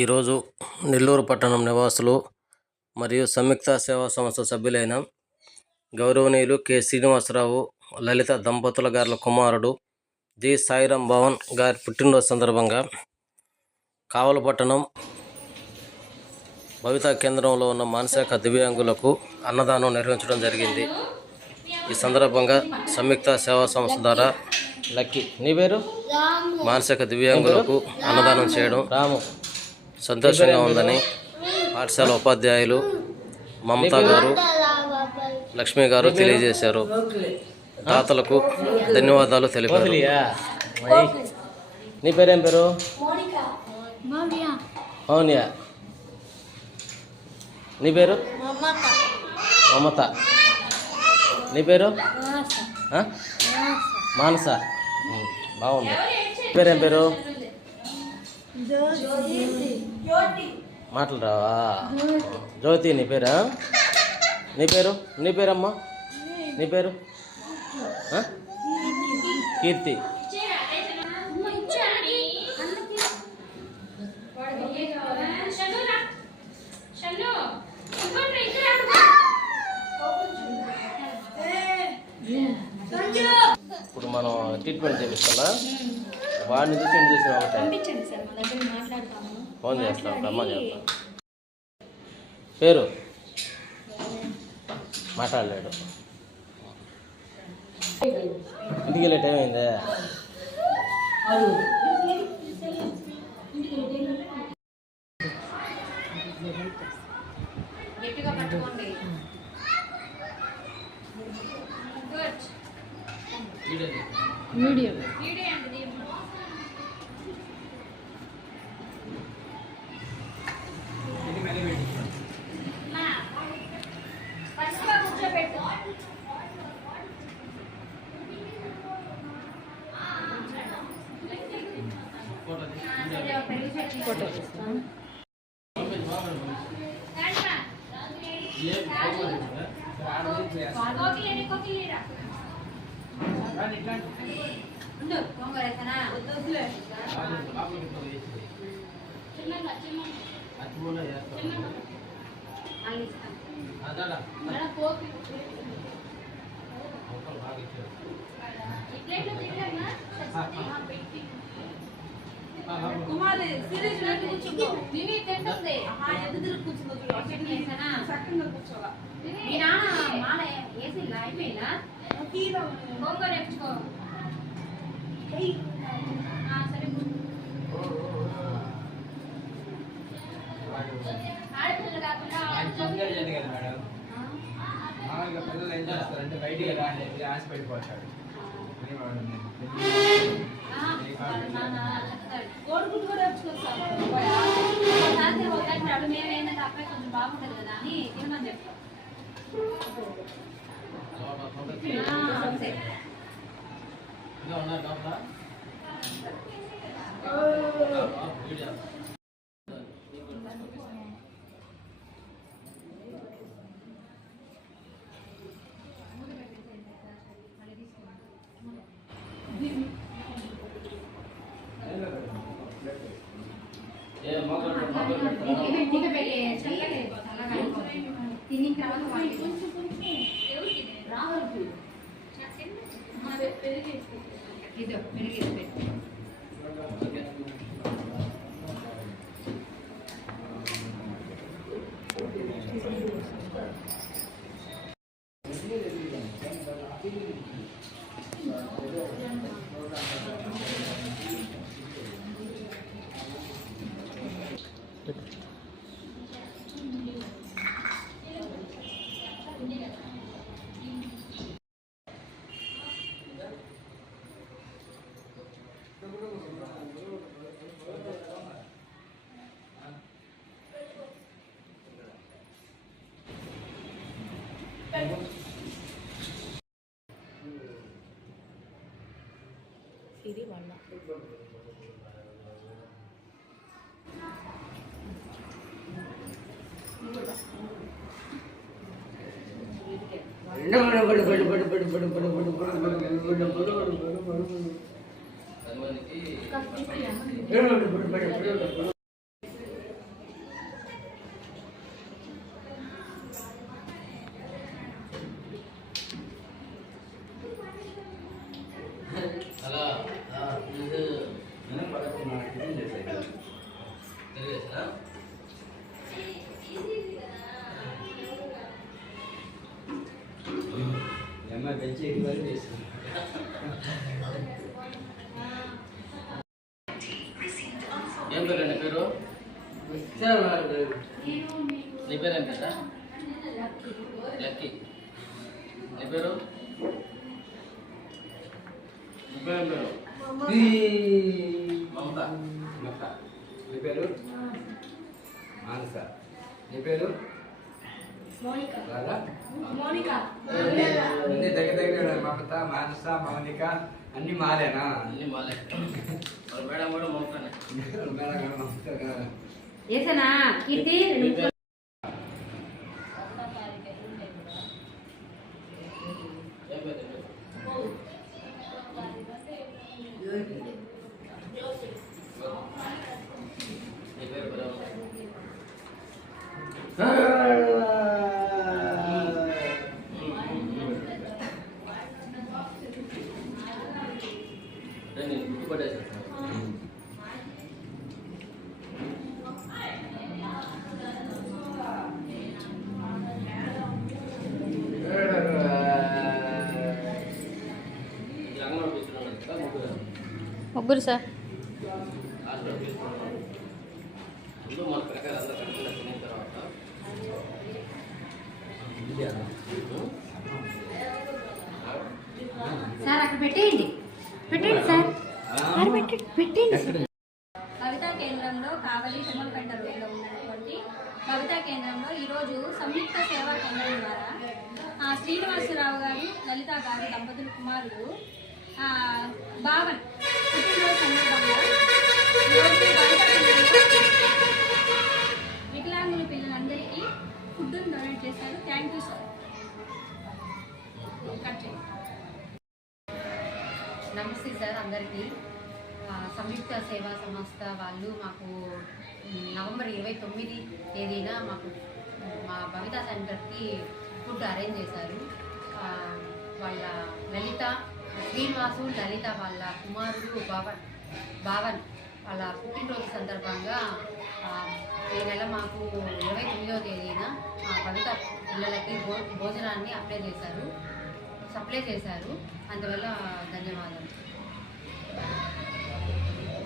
ఈరోజు నెల్లూరు పట్టణం నివాసులు మరియు సంయుక్త సేవా సంస్థ సభ్యులైన గౌరవనీయులు కె శ్రీనివాసరావు లలిత దంపతుల గారి కుమారుడు జి సాయిరాం భవన్ గారి పుట్టినరోజు సందర్భంగా కావలపట్టణం భవితా కేంద్రంలో ఉన్న మానసిక దివ్యాంగులకు అన్నదానం నిర్వహించడం జరిగింది. ఈ సందర్భంగా సంయుక్త సేవా సంస్థ ద్వారా లక్కీ నీ పేరు మానసిక దివ్యాంగులకు అన్నదానం చేయడం సంతోషంగా ఉందని పాఠశాల ఉపాధ్యాయులు మమతా గారు, లక్ష్మి గారు తెలియజేశారు. దాతలకు ధన్యవాదాలు తెలిపారు. నీ పేరేం పేరు? మౌనియా. నీ పేరు? మమత. నీ పేరు? మానస. బాగుంది. పేరేం పేరు? మాటలు రావా? జ్యోతి. నీ పేరా? నీ పేరు? నీ పేరమ్మా? నీ పేరు? కీర్తి. ఇప్పుడు మనం ట్రీట్మెంట్ చేపిస్తాలా? వాడిని చూసి చూసిన ఒకటే ఫోన్ చేస్తాం. రమ్మని చెప్తాం. పేరు మాట్లాడలేడు. ఇంటికి వెళ్ళే టైం అయిందే. వీడియో ఫోటో కుమారి సీరియస్ గా కూర్చో. నిని తింటుంది. ఎదురు కూర్చుందో చట్నీసేనా చక్కగా కూర్చోవా. మీ నాన్న మాల ఏసి లైపోయినా తీరా గోంగూర ఎప్పుకో. సరే ఆడపిల్లలు కాకుండా ఆడపిల్లలు కదా మేడం. మామూలుగా పిల్లలు ఏం చేస్తారంటే బయటికి రాండి ఆశ పడిపోతాడు. కోడుగుడ్డు కూడా వచ్చుకొస్తాను. మేమేంటంటే అప్పుడే కొంచెం బాగుంటుంది కదా అని తినమని చెప్తాం. తిని తర్వాత ఇదో పెరిగేసి ఇది వల్ల ఈజీనా? ఏం పేరు నీ పేరు? నీ పేరు ఏం పేరా? లక్కీ. నీ పేరు? నీ పేరు ఏం పేరు? మమత. నీ పేరు మానస. నీ పేరు రాధా. అన్ని దగ్గర మమత, మానస, మౌనిక అన్ని మాలేనా? అన్ని మాలే. వాళ్ళ మేడం కూడా మమతనే. ఏసనా కీర్తి ఏం పేరు? నీ పేరు బ్రో? నేను గుర్తుపట్టేసాను. అంగన్వాడీ తీసుకున్నాను కదా ముగ్గురు సార్. హాస్పిటల్ తీసుకున్నాను. ముందు మన ప్రకారం అంతా కరెక్ట్గా తినిన తర్వాత సార్ అక్కడ పెట్టేయండి సార్. పెట్టేయండి సార్. కవితా కేంద్రంలో కావలి తుమ్మలపేట రోడ్లో ఉన్నటువంటి కవితా కేంద్రంలో ఈరోజు సంయుక్త సేవా కేంద్రం ద్వారా శ్రీనివాసరావు గారు లలిత గారు దంపతుల కుమారుడు భావన్ పుట్టినరోజు సందర్భంగా ఈరోజు కవితా కేంద్రంలో వికలాంగుల పిల్లలందరికీ ఫుడ్ను డొనేట్ చేశారు. Thank you sir. కట్ చేయండి. నమస్తే సార్ అందరికీ. సంయుక్త సేవా సంస్థ వాళ్ళు మాకు నవంబర్ 29 తేదీన మాకు మా భవిత సెంటర్కి ఫుడ్ అరేంజ్ చేశారు. వాళ్ళ లలిత శ్రీనివాసు లలిత వాళ్ళ కుమారుడు భావన్ వాళ్ళ పుట్టినరోజు సందర్భంగా ఈ నెల మాకు 29వ తేదీన మా భవిత పిల్లలకి భోజనాన్ని సప్లై చేశారు. అందువల్ల ధన్యవాదాలు.